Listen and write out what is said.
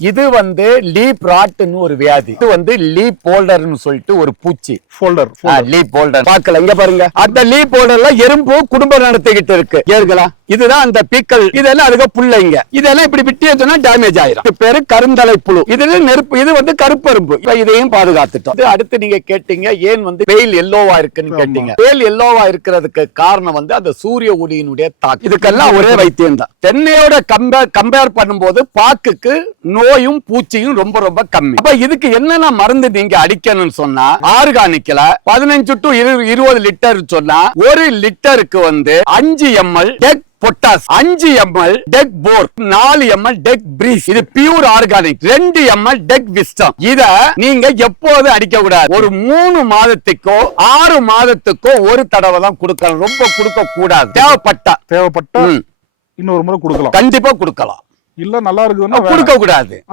இது வந்து லீப் ராட்னு ஒரு வியாதி. இது வந்து லீப் போல்டர்னு சொல்லிட்டு ஒரு பூச்சி. Folder leaf folder. பார்க்கல இங்க பாருங்க. அந்த லீப் போல்டர்ல எறும்பு குடும்பம் நடத்திக்கிட்டு இருக்கு. ஏறுங்களா இதுதான் அந்த பீக்கல். இதெல்லாம் அதுக்கு புள்ளைங்க. இதெல்லாம் இப்படி விட்டியே சொன்னா டேமேஜ் ஆயிரும். இது பேரு கருந்தலை புழு இதுல நெருப்பு இது வந்து கருப்பரும்பு. இதையும் பாதுகாத்துட்டோம். அடுத்து நீங்க கேட்டீங்க ஏன் வந்து வெயில் எல்லோவா இருக்குன்னு கேட்டீங்க. வெயில் எல்லோவா இருக்கிறதுக்கு காரணம் வந்து அந்த சூரிய ஒளியினுடைய தாக்கம். இதுக்கெல்லாம் ஒரே வைத்தியம் தான். தென்னையோட கம்பேர் கம்பேர் பண்ணும்போது பாக்குக்கு நோயும் பூச்சியும் ரொம்ப ரொம்ப கம்மி. அப்ப இதுக்கு என்னென்ன மருந்து நீங்க அடிக்கணும்னு சொன்னா ஆர்கானிக்ல பதினஞ்சு டு இருபது லிட்டர் சொன்னா ஒரு லிட்டருக்கு வந்து அஞ்சு எம்எல் பொட்டாஸ் அஞ்சு எம்எல் டெக் போர் நாலு எம்எல் டெக் பிரீஸ் இது பியூர் ஆர்கானிக் ரெண்டு எம்எல் டெக் விஸ்டம் இத நீங்க எப்போது அடிக்க கூடாது. ஒரு மூணு மாதத்துக்கோ ஆறு மாதத்துக்கோ ஒரு தடவை தான் கொடுக்கலாம். ரொம்ப கொடுக்க கூடாது. தேவைப்பட்டா. தேவைப்பட்டா. இன்னொரு முறை கொடுக்கலாம். கண்டிப்பா கொடுக்கலாம். இல்ல நல்லா இருக்குதுன்னா வேற. கொடுக்க கூடாது.